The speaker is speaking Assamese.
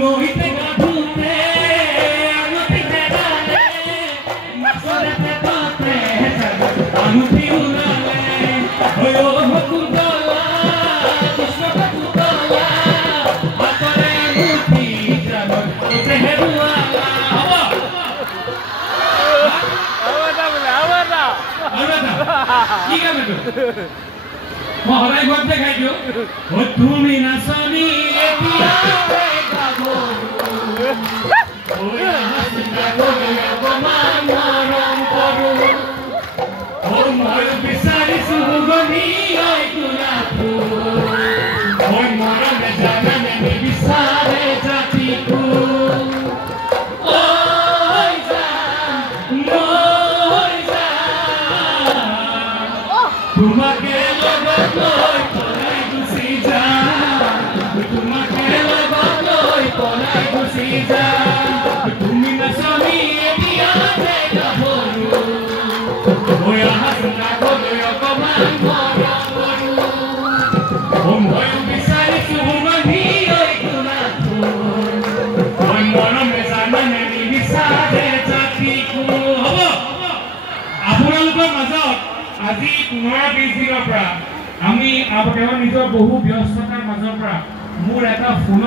নহিতে গাধুতে নহিতে গালে মাছরে পেটতে আনুতি উড়ালে ওই ও কুদলা কৃষ্ণ কুদলা হাতরে মুঠি জানো ওতে হেরুয়ালা আওয়ারা কি গাবে তো মহারাজ বলতে খাইছো ও তুমি না সনি এটিয়া রে গাবো ওই হাসিটা বলে গোমান মরম করু ও মর বিসারি সুগনি ওই গুলাপু ওই মরমে জানানে বিসারে জাতি কু ওই জান ওই জান তোমাকে লগতই পলাই গুছি যা তোমাকে লগতই পলাই গুছি যা তুমি না স্বামী এতিয়া গাভৰু ওই হাসনা গলে অকমান মৰম কৰো ও মই বিচাৰিছো মনি ঐ গুণাটো ওই মৰমে জানানে নিবিচাৰে জাতি কো হ'ব আপোনালোকৰ মাজত আজি 15-20 দিনৰ পৰা আমি আপোনাৰ নিজৰ বহু ব্যস্ততাৰ মাজৰ পৰা মোৰ এটা ফোন